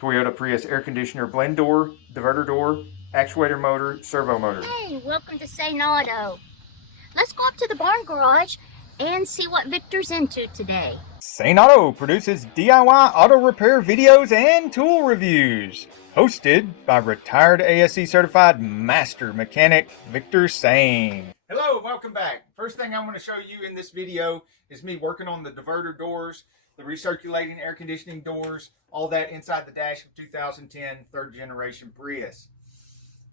Toyota Prius air conditioner, blend door, diverter door, actuator motor, servo motor. Hey, welcome to St. Auto. Let's go up to the barn garage and see what Victor's into today. St. Auto produces DIY auto repair videos and tool reviews. Hosted by retired ASE certified master mechanic Victor Sane. Hello, welcome back. First thing I'm going to show you in this video is me working on the diverter doors, the recirculating air conditioning doors, all that inside the dash of 2010 third generation Prius.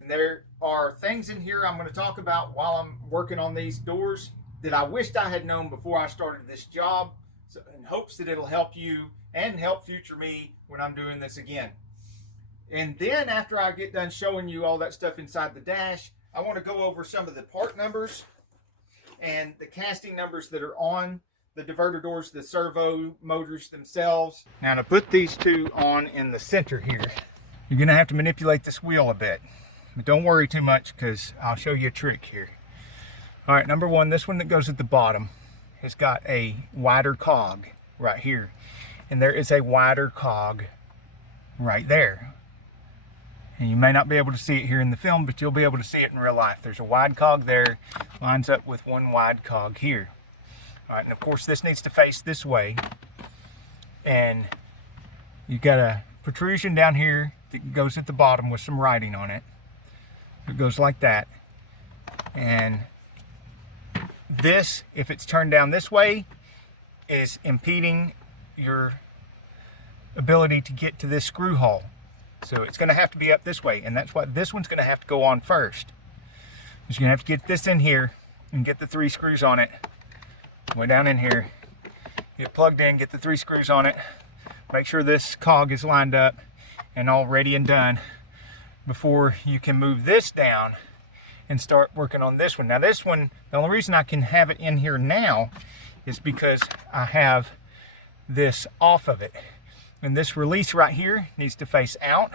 And there are things in here I'm going to talk about while I'm working on these doors that I wished I had known before I started this job, so in hopes that it'll help you and help future me when I'm doing this again. And then after I get done showing you all that stuff inside the dash, I want to go over some of the part numbers and the casting numbers that are on the diverter doors, the servo motors themselves. Now to put these two on in the center here, you're going to have to manipulate this wheel a bit. But don't worry too much because I'll show you a trick here. All right, number one, this one that goes at the bottom has got a wider cog right here. And there is a wider cog right there. And you may not be able to see it here in the film, but you'll be able to see it in real life. There's a wide cog there, lines up with one wide cog here. All right, and of course this needs to face this way. And you've got a protrusion down here that goes at the bottom with some writing on it. It goes like that. And this, if it's turned down this way, is impeding your ability to get to this screw hole. So it's going to have to be up this way, and that's why this one's going to have to go on first. You're going to have to get this in here and get the 3 screws on it. Way down in here, get plugged in, get the 3 screws on it. Make sure this cog is lined up and all ready and done before you can move this down and start working on this one. Now this one, the only reason I can have it in here now is because I have this off of it. And this release right here needs to face out.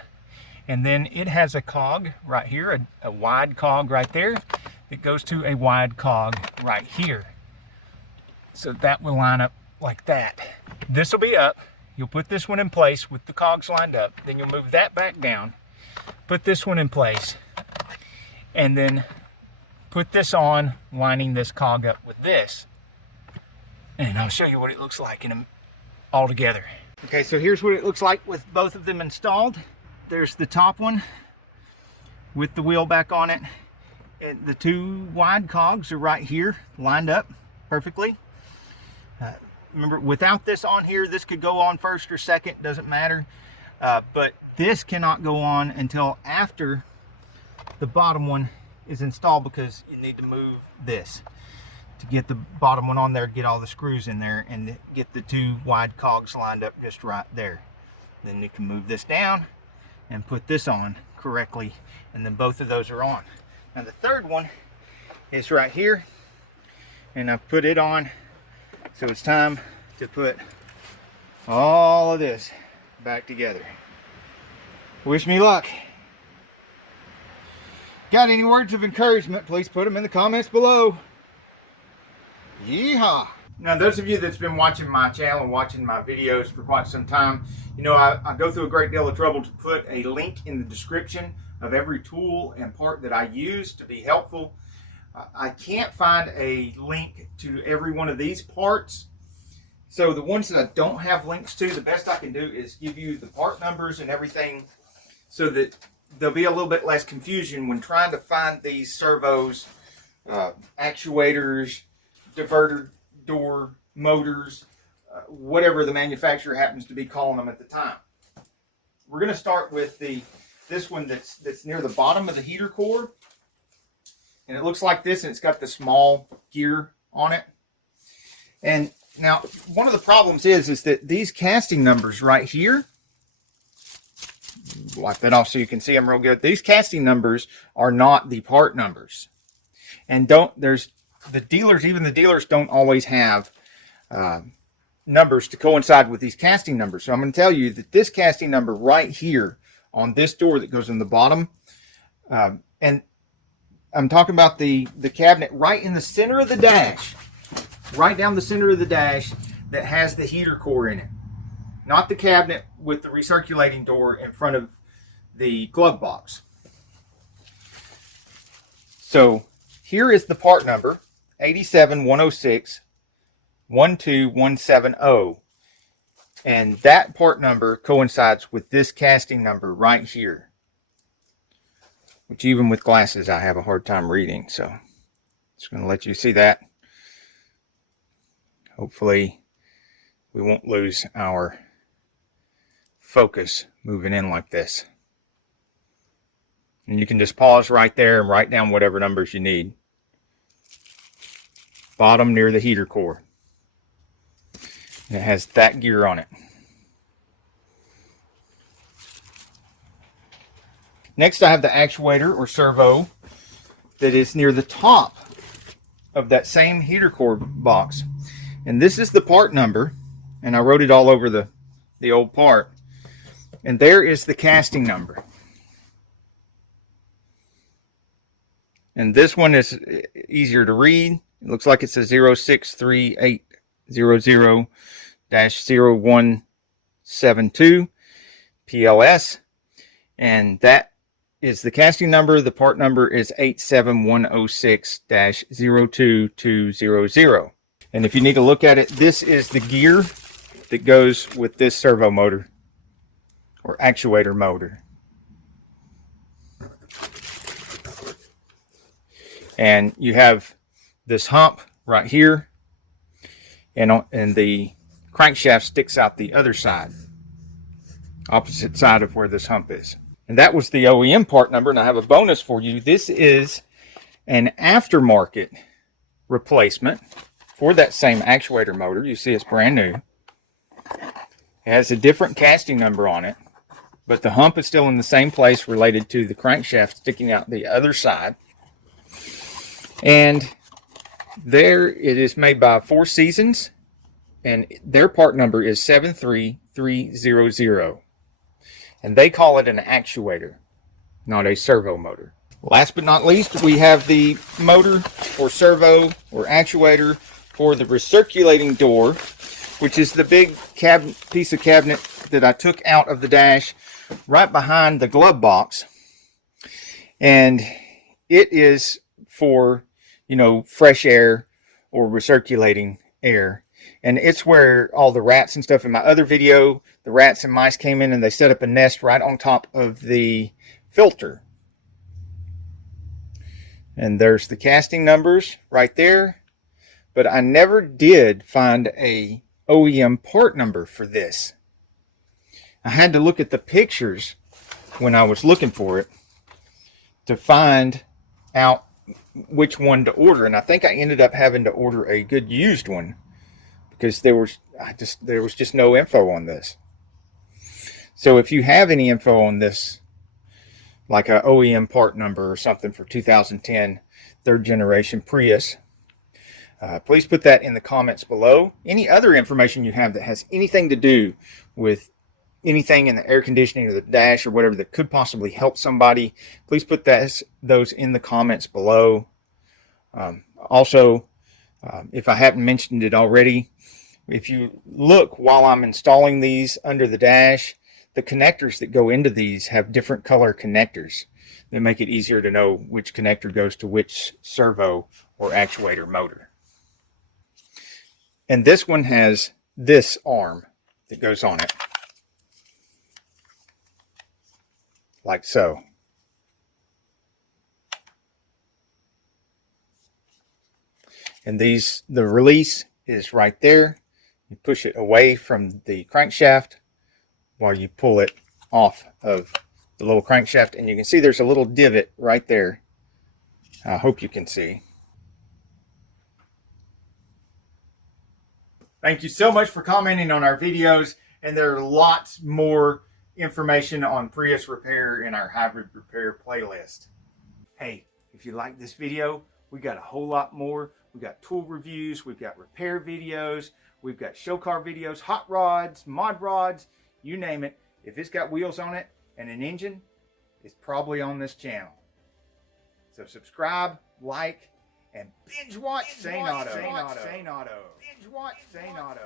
And then it has a cog right here, a wide cog right there that goes to a wide cog right here. So that will line up like that. This will be up. You'll put this one in place with the cogs lined up. Then you'll move that back down, put this one in place, and then put this on, lining this cog up with this. And I'll show you what it looks like all together. Okay, so here's what it looks like with both of them installed. There's the top one with the wheel back on it. And the 2 wide cogs are right here, lined up perfectly. Remember, without this on here, this could go on first or second, doesn't matter. But this cannot go on until after the bottom one is installed, because you need to move this to get the bottom one on there, get all the screws in there, and get the 2 wide cogs lined up just right there. Then you can move this down and put this on correctly, and then both of those are on. Now the third one is right here, and I've put it on, so it's time to put all of this back together. Wish me luck. Got any words of encouragement, please put them in the comments below. Yeehaw! Now those of you that's been watching my channel and watching my videos for quite some time, you know I go through a great deal of trouble to put a link in the description of every tool and part that I use to be helpful. I can't find a link to every one of these parts. So the ones that I don't have links to, the best I can do is give you the part numbers and everything so that there'll be a little bit less confusion when trying to find these servos, actuators, diverter door motors, whatever the manufacturer happens to be calling them at the time. We're going to start with this one that's near the bottom of the heater core, and it looks like this, and it's got the small gear on it. And now one of the problems is that these casting numbers right here, wipe that off so you can see them real good. These casting numbers are not the part numbers, and even the dealers don't always have numbers to coincide with these casting numbers. So I'm going to tell you that this casting number right here on this door that goes in the bottom, and I'm talking about the cabinet right in the center of the dash, right down the center of the dash that has the heater core in it. not the cabinet with the recirculating door in front of the glove box. So here is the part number, 87106-12170. And that part number coincides with this casting number right here, which even with glasses I have a hard time reading. So just going to let you see that. Hopefully we won't lose our focus moving in like this. And you can just pause right there and write down whatever numbers you need. Bottom near the heater core. And it has that gear on it. Next I have the actuator or servo that is near the top of that same heater core box. And this is the part number, and I wrote it all over the old part. And there is the casting number. And this one is easier to read. It looks like it's a 063800-0172 PLS. And that is the casting number. The part number is 87106-02200. And if you need to look at it, this is the gear that goes with this servo motor or actuator motor. And you have this hump right here, and the crankshaft sticks out the other side, opposite side of where this hump is. And that was the OEM part number, and I have a bonus for you. This is an aftermarket replacement for that same actuator motor. You see it's brand new. It has a different casting number on it, but the hump is still in the same place related to the crankshaft sticking out the other side. And there it is made by Four Seasons, and their part number is 73300. And they call it an actuator, not a servo motor. Last but not least, we have the motor or servo or actuator for the recirculating door, which is the big piece of cabinet that I took out of the dash right behind the glove box. And it is for, you know, fresh air or recirculating air. And it's where all the rats and stuff in my other video, the rats and mice came in and they set up a nest right on top of the filter. And there's the casting numbers right there. But I never did find a OEM part number for this. I had to look at the pictures when I was looking for it to find out which one to order. And I think I ended up having to order a good used one, because there was just no info on this. So if you have any info on this, like a OEM part number or something for 2010 third generation Prius, please put that in the comments below. Any other information you have that has anything to do with anything in the air conditioning or the dash or whatever that could possibly help somebody, please put those in the comments below. Also, if I haven't mentioned it already, if you look while I'm installing these under the dash, the connectors that go into these have different color connectors that make it easier to know which connector goes to which servo or actuator motor. And this one has this arm that goes on it, like so. And the release is right there. You push it away from the crankshaft while you pull it off of the little crankshaft, and you can see there's a little divot right there. I hope you can see. Thank you so much for commenting on our videos, and there are lots more information on Prius repair in our hybrid repair playlist. Hey, if you like this video, we got a whole lot more. We got tool reviews, we've got repair videos, we've got show car videos, hot rods, mod rods, you name it. If it's got wheels on it and an engine, it's probably on this channel. So subscribe, like, and binge watch Sane Auto. Binge watch Sane Auto.